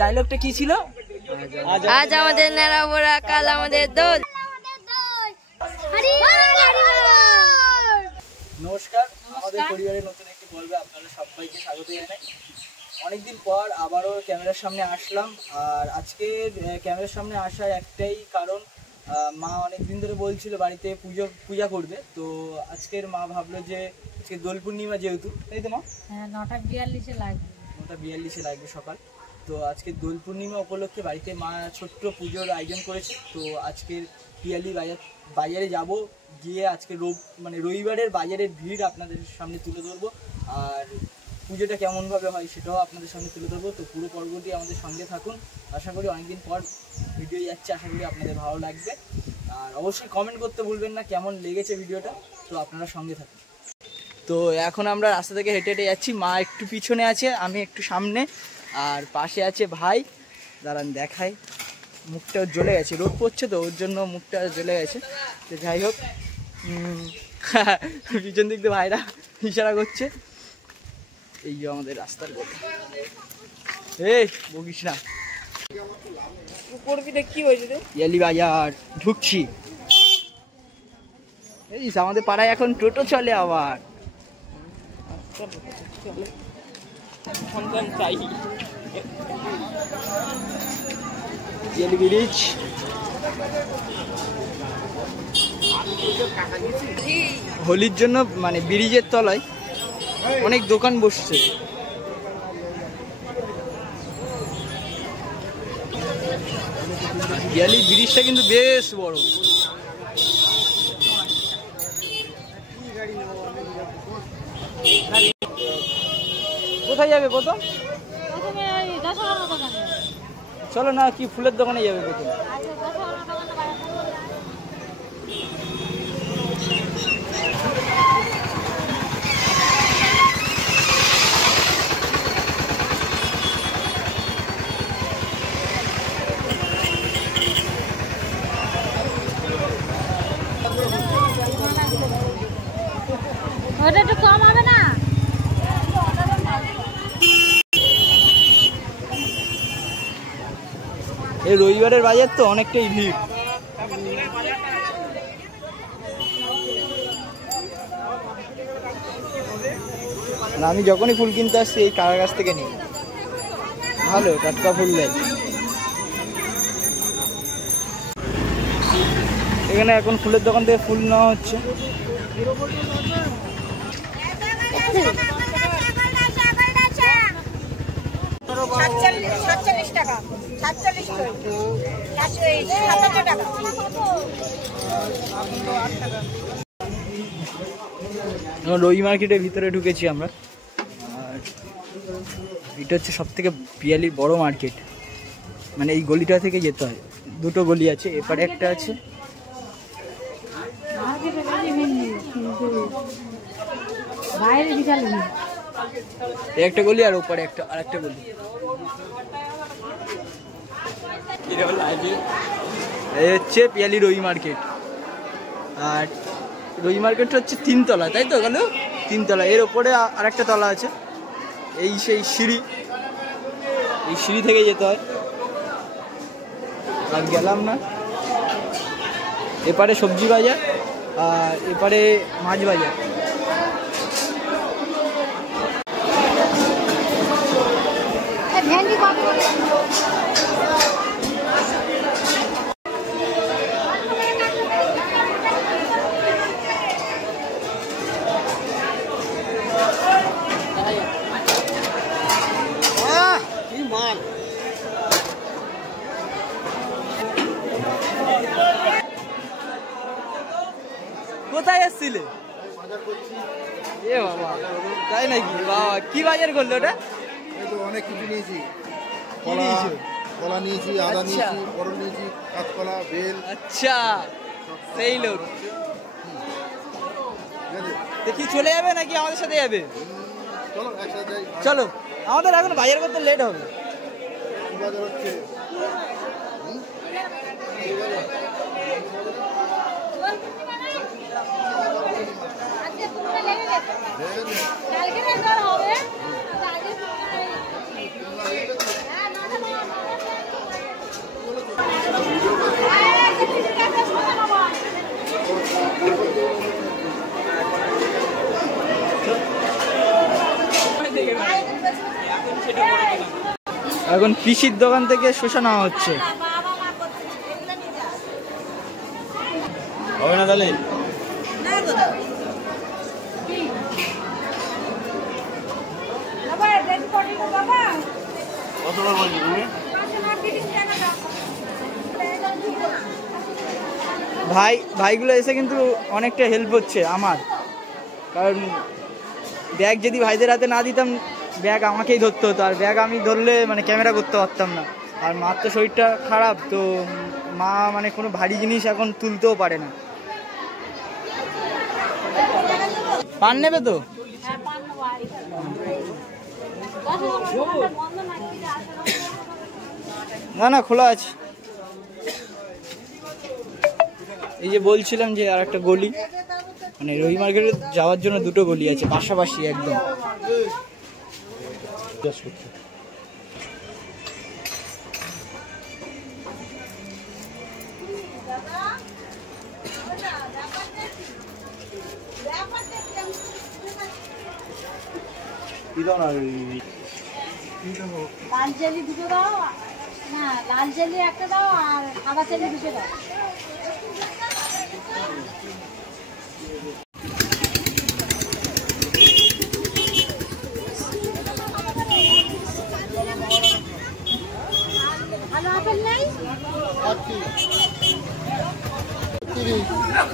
ডায়লগটা কি ছিল? আজ আমাদের নেড়াবোড়া, কাল আমাদের দোল। নমস্কার, আমাদের পরিবারের নতুন একটি পর্বে আপনাদের সবাইকে স্বাগত জানাই। অনেকদিন পর আবারও ক্যামেরার সামনে আসলাম। আর আজকে ক্যামেরার সামনে আসার একটাই কারণ, মা অনেকদিন ধরে বলছিল বাড়িতে পূজা করবে। তো আজকের মা ভাবলো যে আজকে দোল পূর্ণিমা, যেহেতু তাই তো মা, 9:42 লাগবে, 9:42 লাগবে সকাল। তো আজকে দোল পূর্ণিমা উপলক্ষে বাড়িতে মা ছোট্ট পুজোর আয়োজন করেছে। তো আজকের পিয়ালি বাজারে যাব, গিয়ে আজকে রবিবারের বাজারের ভিড় আপনাদের সামনে তুলে ধরবো। আর পুজোটা কেমনভাবে হয় সেটাও আপনাদের সামনে তুলে ধরবো। তো পুরো পর্বটি আমাদের সঙ্গে থাকুন। আশা করি অনেকদিন পর ভিডিও যাচ্ছে, আশা করি আপনাদের ভালো লাগবে। আর অবশ্যই কমেন্ট করতে ভুলবেন না কেমন লেগেছে ভিডিওটা। তো আপনারা সঙ্গে থাকুন। তো এখন আমরা রাস্তা থেকে হেঁটে হেঁটে যাচ্ছি। মা একটু পিছনে আছে, আমি একটু সামনে, আর পাশে আছে ভাই। দাঁড়ান দেখাই, মুখটা জ্বলে গেছে, রোদ পড়ছে তো ওর জন্য মুখটা জ্বলে গেছে। তো যাই হোক, পিছন দিক দিয়ে ভাইরা ইশারা করছে। এই যে আমাদের রাস্তার কথা। এই বকিস না, কি হয়েছে রে? পিয়ালি বাজার ঢুকছি। এই আমাদের পাড়ায় এখন টোটো চলে আবার। ব্রিজ, হোলির জন্য ব্রিজের তলায় অনেক দোকান বসছে। পিয়ালি ব্রিজটা কিন্তু বেশ বড়। কোথায় যাবে প্রথম? চলো না, কি ফুলের দোকানে যাবে প্রথম? ওটা একটু কম হবে না? এই রবিবারের বাজার তো অনেকটাই ভিড়। আমি যখনই ফুল কিনতে আসছি এই কাকার কাছ থেকে নিই, ভালো টাটকা ফুল দেয়। এখানে এখন ফুলের দোকান থেকে ফুল নেওয়া হচ্ছে। রবি মার্কেটের ভিতরে ঢুকেছি আমরা। আর এটা হচ্ছে সব থেকে পিয়ালির বড় মার্কেট। এই গলিটা থেকে যেতে হয়, দুটো গলি আছে, এপারে একটা আছে, একটা গলি, আর ওপারে আরেকটা গলি। এই হচ্ছে পিয়ালি রবি মার্কেট। আর রবি মার্কেটটা হচ্ছে 3 তলা, তাই তো গেল? 3 তলা, এর ওপরে আরেকটা তলা আছে। এই সেই সিঁড়ি, এই সিঁড়ি থেকে যেতে হয়। আর গেলাম না। এপারে সবজি বাজার, আর এপারে মাছ বাজার। কোথায় এসছিলে? এ বাবা, তাই নাকি? বাবা, কি বাজার করলো ওটা? অনেক কিছু নিয়েছি, কলা নিয়েছি, আদা নিয়েছি, পটল নিয়েছি, কাঁচকলা, বেল। আচ্ছা, সেই লোক। দেখি চলে যাবে নাকি আমাদের সাথে যাবে? চলো একসাথে যাই। চলো, আমাদের এখন বাজার করতে লেট হবে। বাজার হচ্ছে এখন পিসির দোকান থেকে শসা নেওয়া হচ্ছে। হবে না তাহলে কতবার বলছি তুমি? ভাইগুলো এসে কিন্তু অনেকটা হেল্প হচ্ছে আমার, কারণ ব্যাগ যদি ভাইদের হাতে না দিতাম ব্যাগ আমাকেই ধরতে হতো, আর ব্যাগ আমি ধরলে মানে ক্যামেরা করতে পারতাম না। আর মার তো শরীরটা খারাপ, তো মা মানে কোনো ভারী জিনিস এখন তুলতেও পারে না। পান নেবে তো? না না, খোলা আছে। এই যে বলছিলাম যে আর একটা গলি, মানে রবি মার্কেটে যাওয়ার জন্য দুটো গলি আছে পাশাপাশি একদম। লাল জেলি দুটো দাও, না লাল জেলি একটা দাও আর সাদা জেলি দুটো দাও। ভালো আপেল নেই?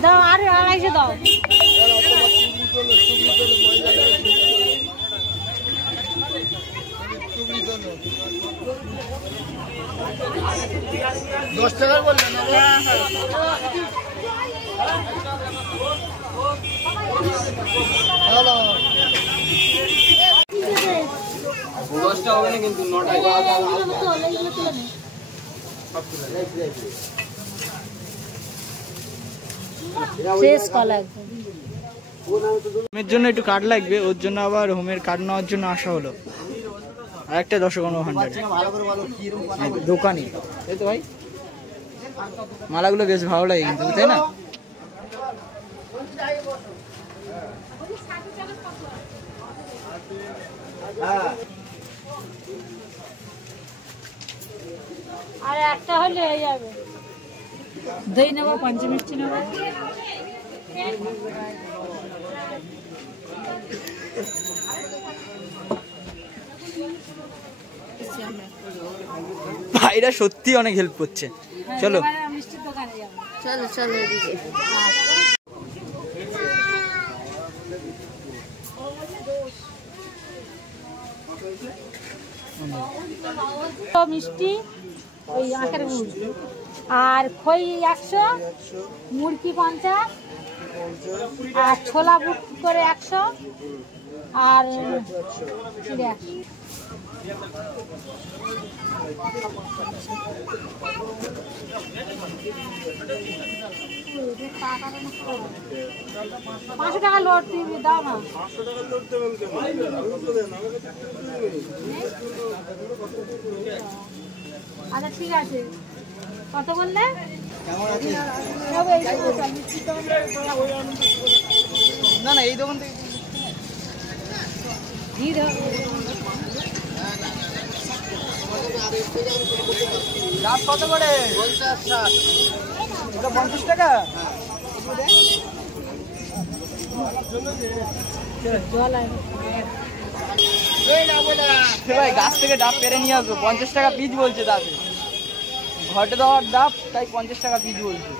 দাও আর 250 দাও। দশ টাকার বললেন না? হ্যালো 10টা হবে না কিন্তু 9টায়। শেষ কলা একদম। হোমের জন্য একটু কার্ড লাগবে, ওর জন্য আবার হোমের কার্ড নেওয়ার জন্য আসা হলো। আর একটা দশকর্মা ভান্ডারে দোকানি, তাই তো ভাই? মালাগুলো বেশ ভালো লাগে কিন্তু, তাই না? আর একটা হলে হয়ে যাবে। দই নেবো, পঞ্চমিষ্টি নেবো। ভাইরা সত্যি অনেক হেল্প করছে। চলো মিষ্টির দোকানে যাবো। চলো চলো এদিকে। মিষ্টি ওই আখের গুড় আর খই 100, মুরকি 50, আর ছোলা বুট করে 100, আর চিড়ে 100। পাঁচশো টাকা লোড দিবি, দাও না। আচ্ছা ঠিক আছে, কত বললে? না না, এই দোকান থেকে ডাব কত করে? 50 টাকা। ভাই গাছ থেকে ডাব পেরে নিয়ে আসবো, 50 টাকা পিস বলছে দাদা। ঘটে দেওয়ার ডাব, তাই 50 টাকা পিস বলছে।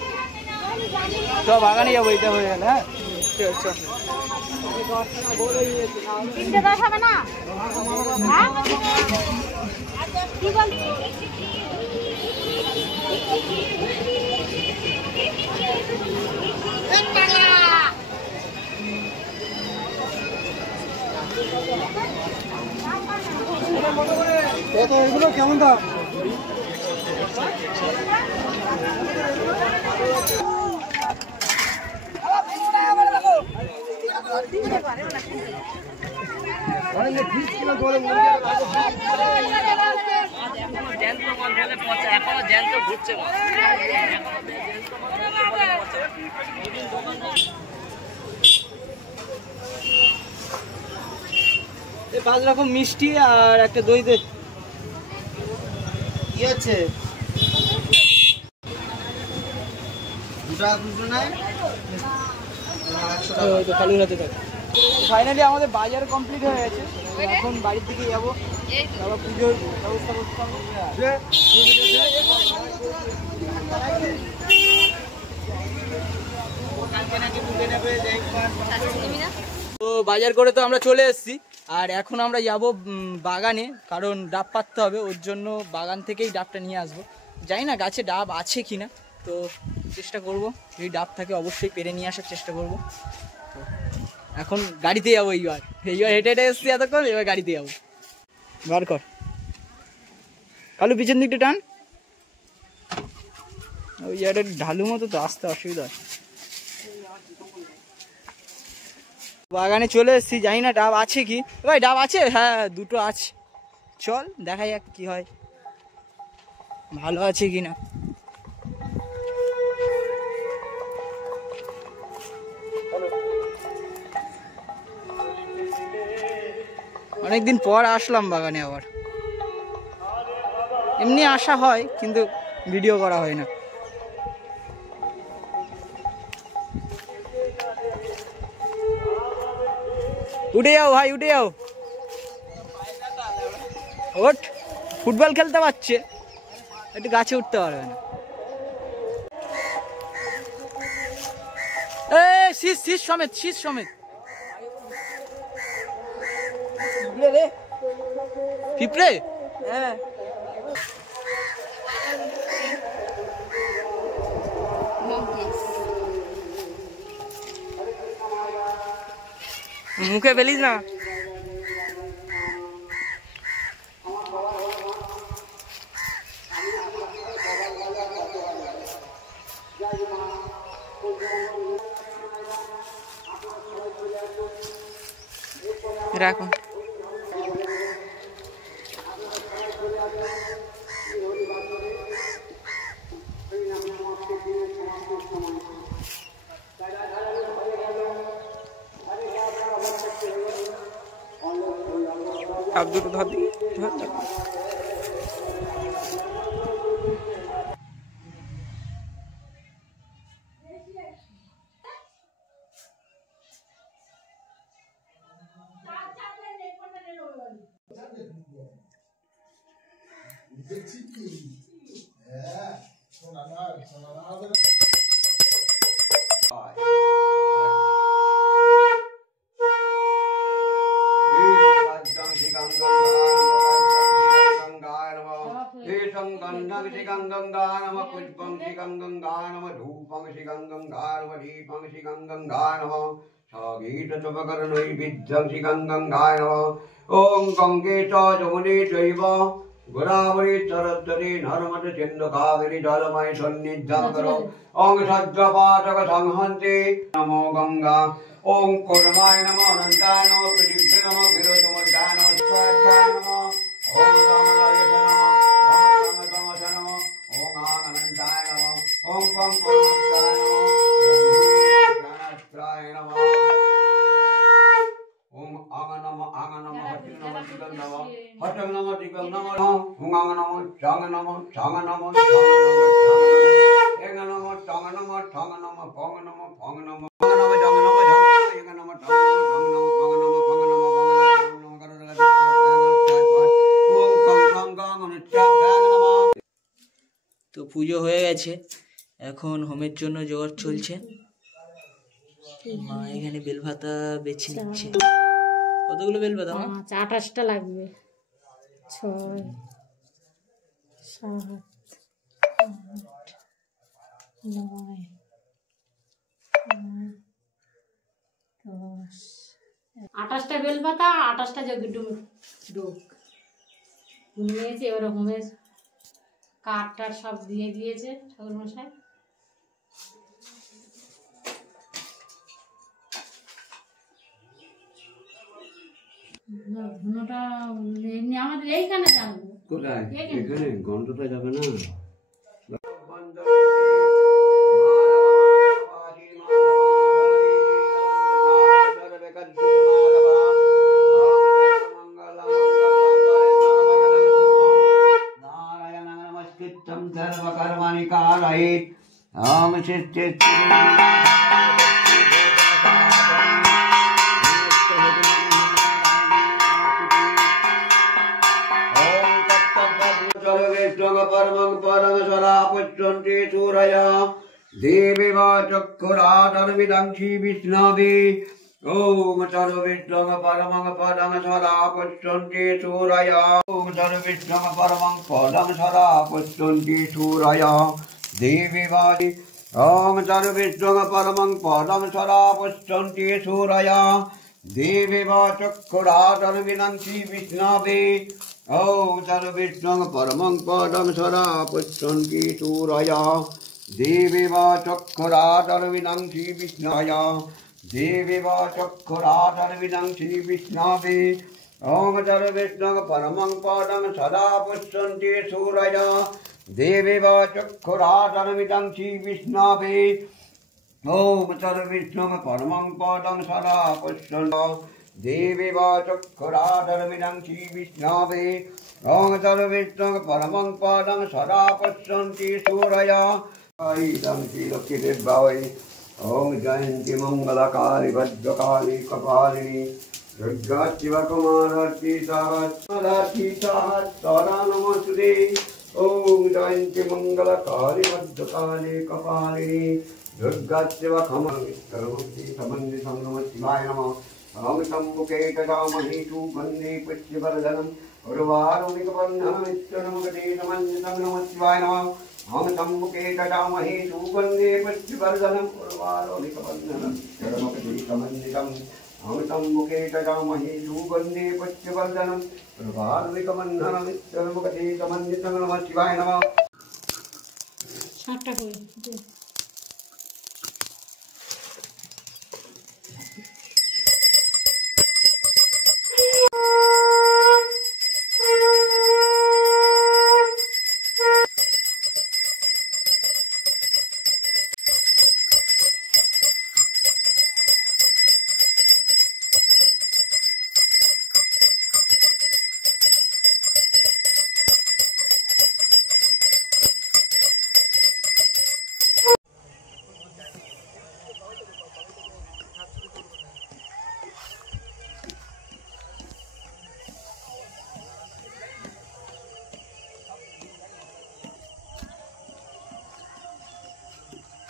সব বাগানে যাবো, এটা হয়ে গেল। হ্যাঁ তিনটে 10 হবে না? হ্যাঁ কি বলছি? এগুলো কেমন দাম? 5 রকম মিষ্টি আর একটা দই দে। কি আছে ফাইনালি আমাদের বাজার কমপ্লিট হয়ে গেছে, এখন বাড়ির দিকে যাবো, তারপর পুজোর ব্যবস্থা করতে হবে। তো বাজার করে তো আমরা চলে এসেছি, আর এখন আমরা যাব বাগানে, কারণ ডাব পাততে হবে, ওর জন্য বাগান থেকেই ডাবটা নিয়ে আসবো। জানি না গাছে ডাব আছে কিনা, তো চেষ্টা করব, যদি ডাব থাকে অবশ্যই পেরে নিয়ে আসার চেষ্টা করব। তো এখন গাড়িতে যাবো, এইবার হেঁটে হেঁটে এসেছি এতক্ষণ, এবার গাড়িতে যাবো। বার কর কালু, পিছন দিকটা টান, ওই জায়গাটা ঢালু মতো তো, আসতে অসুবিধা। বাগানে চলে এসেছি, জানি না ডাব আছে কি। ভাই ডাব আছে? হ্যাঁ 2টো আছে, চল দেখা যাক কি হয়, ভালো আছে কি না। অনেকদিন পর আসলাম বাগানে, আবার এমনি আসা হয় কিন্তু ভিডিও করা হয় না। উঠে যাও ভাই, উঠে যাও, ওঠ, ফুটবল খেলতে পারছে, একটু গাছে উঠতে পারবে না। শীষ সমেত, শীষ সমেত পিঁপড়ে। হ্যাঁ মুখে ফেলিস না। রাখো। आप দুটো ধর দিই, ओम गंगे च जमुने चैव गोदावरी सरस्वती नर्मदे सिंधु कावेरी जलमय सन्निधान करो। ओम सज्जपाठक संहन्ति नमो गंगा। ओम कुर्माय नमो अनंताय नमो पृथिव्यै नमो गिरोसमुद्राय नमो स्वाहाय नमो। ओम रामराय नमो। ओम समतमस नमो। ओम अनंताय नमो। ओम पं कुर्मत्ताय नमो। ओम ज्ञानास्त्राय नमो। ओम आंग नमो हटिंग नमो दिगं नमो हटंग नमो दिगं नमो। ओम आंग नमो चांग नमो चांग नमो एंग नमो चांग नमो ठांग नमो पोंग नमो पोंग नमो आंग नमो चांग नमो एंग नमो ठांग नमो पोंग नमो पोंग नमो पोंग नमो करो लगा ओम कं कं कं नित्य गांग नमो। তো পুজো হয়ে গেছে, এখন হোমের জন্য জোগাড় চলছে। মা এখানে বেলপাতা বেছে নিচ্ছে। কতগুলো বেলপাতা? 28টা লাগবে। 6 7 8 9 10 28টা বেলপাতা, 28টা জগডুম ডোক নিয়েছে। এবার হোমের কাঠটা সব দিয়ে দিয়েছে ঠাকুর মশাই। ধুনোটা এমনি আমাদের এইখানে জানবো, কোথায়? এখানে গন্ধটা যাবে না। कारयेत् ओम चित्ते परमं परम सदा पुष्पन्ते सूरया देवी वा चक्षुरादर्मिदंसि विष्णवे ओम सर्वविष्णुं परमं पदं सदा पुष्पन्ते सूरया ओम सर्वविष्णुं परमं पदं सदा पुष्पन्ते सूरया देवी वा ओम सर्वविष्णुं परमं पदं सदा पुष्पन्ते सूरया देवी वा चक्षुरादर्मिदंसि विष्णवे ओम सर्वविष्णुं परमं पदं सदा पुष्पन्ते सूरया देवी वा चक्षुरादर्मिदंसि विष्णया देवी वा चक्षुरादर्मिदंसि विष्णवे ओम सर्वविष्णुं परमं पदं सदा पुष्पन्ते सूरया देवी वा चक्षुरादर्मिदंसि विष्णवे ओम सर्वविष्णुं परमं पदं सदा पुष्पन्ते देवी वा चक्षुरादर्मिदंसि विष्णवे ओम सर्वविष्णुं परमं पदं सदा पुष्पन्ते सूरया इदं श्रीलक्ष्मीदेव्यै ओम जयन्ती मंगलकारि भद्रकाली कपालिनी दुर्गा शिवकुमारी सहस्रा नमस्ते ओम जयन्ती मंगलकारि भद्रकाली कपालिनी दुर्गा शिवकुमारी समन्वितं नमः शिवाय नमः ओम शम्भुके गजामहे सुगन्धे पुष्यवर्धनम् उर्वारुणिकबन्धनमित्यनुमगते समन्वितं नमः शिवाय नमः ओम शम्भुके गजामहे सुगन्धे पुष्यवर्धनम् उर्वारुणिकबन्धनम् समन्वितं ओम शम्भुके गजामहे सुगन्धे पुष्यवर्धनम् उर्वारुणिकबन्धनमित्यनुमगते समन्वितं नमः शिवाय नमः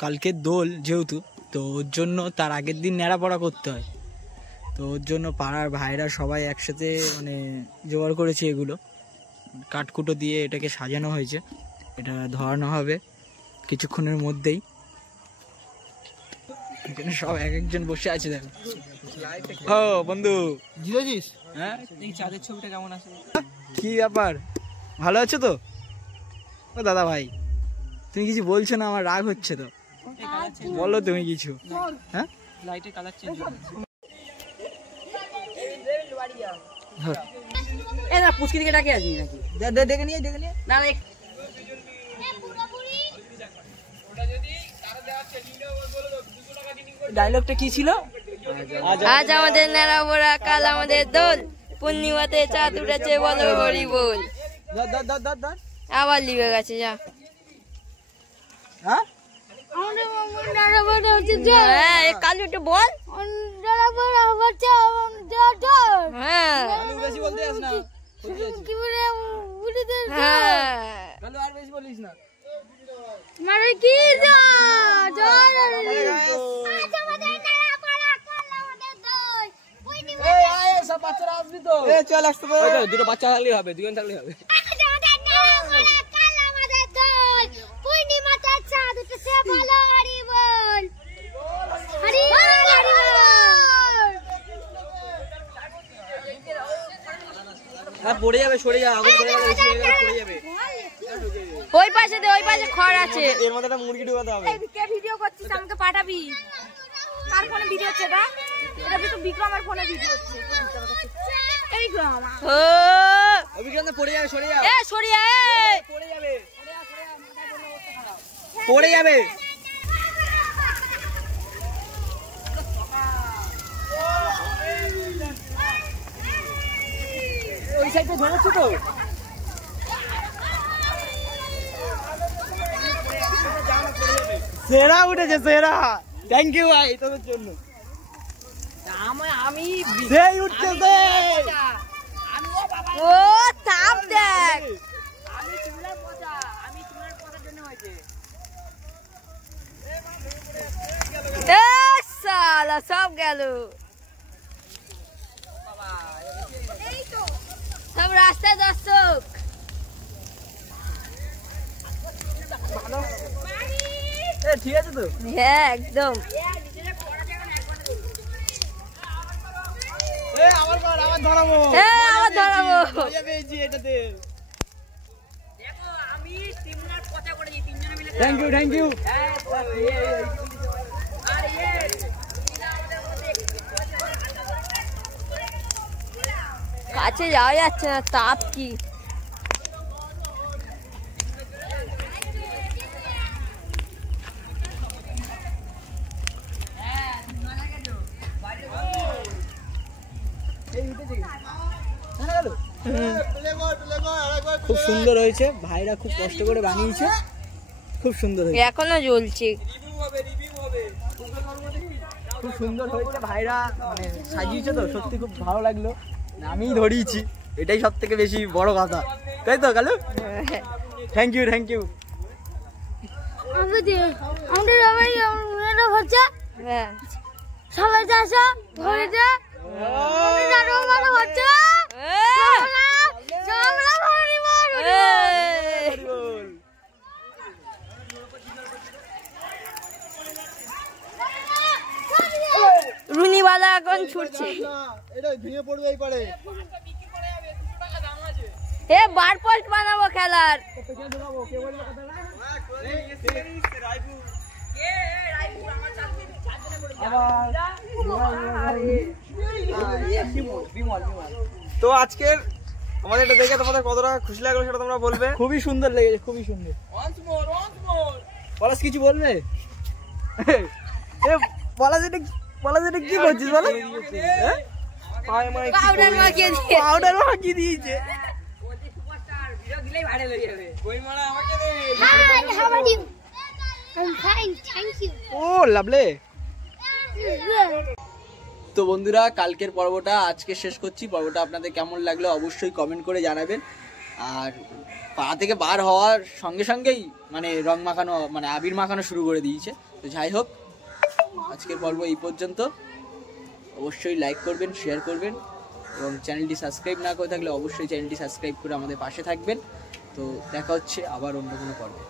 কালকে দোল যেহেতু, তো ওর জন্য তার আগের দিন ন্যাড়া পড়া করতে হয়। তো ওর জন্য পাড়ার ভাইরা সবাই একসাথে মানে জোগাড় করেছে এগুলো, কাঠকুটো দিয়ে এটাকে সাজানো হয়েছে। এটা ধরানো হবে কিছুক্ষণের মধ্যেই। এখানে সব এক একজন বসে আছে দেখো। ও বন্ধু জিতেছিস? হ্যাঁ, এই চাঁদের ছবিটা কেমন আছে? কি ব্যাপার, ভালো আছো তো? ও দাদা ভাই, তুমি কিছু বলছো না, আমার রাগ হচ্ছে তো। বলো তুমি কিছু। হ্যাঁ, লাইটের কালার চেঞ্জ এ না পুচকি দিকে ডাকে আসবি নাকি? ডেকে নিয়ে না ডায়লগটা কি ছিল? আজ আমাদের নেড়া বোরা, কাল আমাদের দোল, পূর্ণিমাতে চাঁদ উঠেছে বলো হরি বল। আবার লিবে গেছে যা। হ্যাঁ, কাল একটু বল। হ্যাঁ, বেশি বলতে যাস না। কালু আর বেশি বলিস না। মানে কি সব বাচ্চারা আসবি তো? চল আসতে দুটো বাচ্চা থাকলেই হবে, দুজন থাকলেই হবে। পড়ে যাবে, সরে যা, আগুন পড়ে যাবে, পড়ে যাবে। ওই পাশে দে, ওই পাশে খড় আছে। এর মধ্যে একটা মুরগি ঢোকাতে হবে। কে ভিডিও করছিস আমাকে পাঠাবি? কার ফোনে ভিডিও হচ্ছে এটা? এটা তো বিক্রমের ফোনে ভিডিও হচ্ছে। এই বিক্রম, ও বিক্রম পড়ে যাবে, সরে যা। এ সরিয়া, এ পড়ে যাবে, পড়ে যাবে। ওই সাইডে ধরেছো তো? সেরা উঠেছে সেরা। থ্যাংক ইউ ভাই তোদের জন্য। আমি সেই উঠছে সেই। ও তাপ দেখ। এ শালা সব গেল, সব রাস্তায় দর্শক। ঠিক আছে তো? হ্যাঁ একদম। আমার ধরাবো, আমার ধরাবো। মজা পেয়েছি এটাতে। Thank you thank you. কাছে যাওয়া যাচ্ছে না, তাপ কি। খুব সুন্দর হয়েছে, ভাইরা খুব কষ্ট করে বানিয়েছে, খুব সুন্দর হয়েছে। এখনো জ্বলছে। খুব সুন্দর হয়েছে, ভাইরা মানে সাজিয়েছে তো, সত্যি খুব ভালো লাগলো। আমিই ধরিয়েছি, এটাই সব থেকে বেশি বড় কথা, তাই তো Kalu? Thank you thank you. হ্যাঁ সবাই আসা ধরেছে রুনিওয়ালা এখন ছুটছে। এটা ভেঙে পড়বে এই পারে। এ বার পোস্ট বানাবো খেলার। তো আজকের আমাদের এটা দেখে তোমাদের কতটা খুশি লাগলো সেটা তোমরা বলবে। খুবই সুন্দর লেগেছে, খুবই সুন্দর। পলাশ কিছু বলবে? পলাশ এটা কি করছিস বলো? পাউডার মাখিয়ে দিয়ে পাউডার মাখিয়ে দিয়েছে। Hi, how are you? I'm fine, thank you. O লাভলে। Good. তো বন্ধুরা, কালকের পর্বটা আজকে শেষ করছি। পর্বটা আপনাদের কেমন লাগলো অবশ্যই কমেন্ট করে জানাবেন। আর পাড়া থেকে বার হওয়ার সঙ্গে সঙ্গেই মানে রং মাখানো, মানে আবির মাখানো শুরু করে দিয়েছে। তো যাই হোক, আজকের পর্ব এই পর্যন্ত। অবশ্যই লাইক করবেন, শেয়ার করবেন এবং চ্যানেলটি সাবস্ক্রাইব না করে থাকলে অবশ্যই চ্যানেলটি সাবস্ক্রাইব করে আমাদের পাশে থাকবেন। তো দেখা হচ্ছে আবার অন্য কোনো পর্বে।